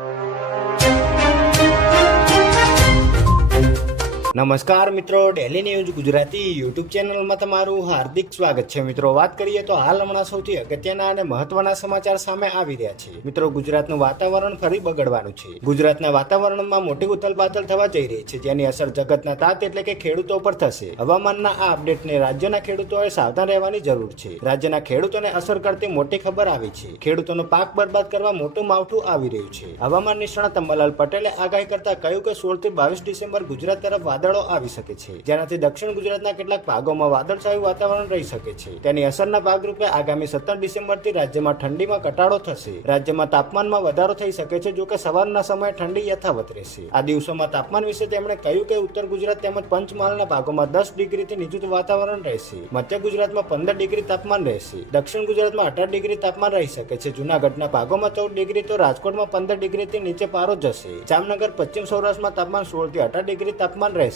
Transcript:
you. નમસ્કાર મિત્રો daily news Gujarati YouTube ચેનલમાં તમારું હાર્દિક સ્વાગત છે. મિત્રો, વાત કરીએ તો હાલ હમણાં સૌથી અગત્યના અને મહત્વના સમાચાર સામે આવી રહ્યા છે. મિત્રો, ગુજરાતનું વાતાવરણ ફરી બગડવાનું છે. ગુજરાતના વાતાવરણમાં મોટી ઉથલપાથલ થવા જઈ રહી છે, જેની અસર જગતના તાત એટલે કે ખેડૂતો પર થશે. હવામાનના આ અપડેટને રાજ્યના ખેડૂતોએ સાવધાન રહેવાની જરૂર છે. રાજ્યના ખેડૂતોને અસર કરતી મોટી ખબર આવી છે. ખેડૂતોનો પાક બરબાદ કરવા મોટું માવઠું આવી રહ્યું છે. હવામાન નિષ્ણાત અંબાલાલ પટેલે આગાહી કરતા કહ્યું કે સોળથી બાવીસ ડિસેમ્બર ગુજરાત તરફ વાદળો આવી શકે છે. જેનાથી દક્ષિણ ગુજરાતના કેટલાક ભાગોમાં વાદળછાયું વાતાવરણ રહી શકે છે. તેની અસરના ભાગરૂપે આગામી સત્તર ડિસેમ્બરથી રાજ્યમાં ઠંડીમાં ઘટાડો થશે. રાજ્યમાં તાપમાનમાં વધારો થઈ શકે છે જો કે સવારના સમયે ઠંડી યથાવત રહેશે. આ દિવસોમાં તાપમાન વિશે તેમણે કહ્યું કે ઉત્તર ગુજરાત તેમજ પંચમહાલના ભાગોમાં દસ ડિગ્રીથી નીચું વાતાવરણ રહેશે. મધ્ય ગુજરાતમાં પંદર ડિગ્રી તાપમાન રહેશે. દક્ષિણ ગુજરાતમાં અઢાર ડિગ્રી તાપમાન રહી શકે છે. જૂનાગઢના ભાગોમાં ચૌદ ડિગ્રી તો રાજકોટમાં પંદર ડિગ્રીથી નીચે પારો જશે. જામનગર, પશ્ચિમ સૌરાષ્ટ્રમાં તાપમાન સોળથી અઢાર ડિગ્રી તાપમાન રહેશે.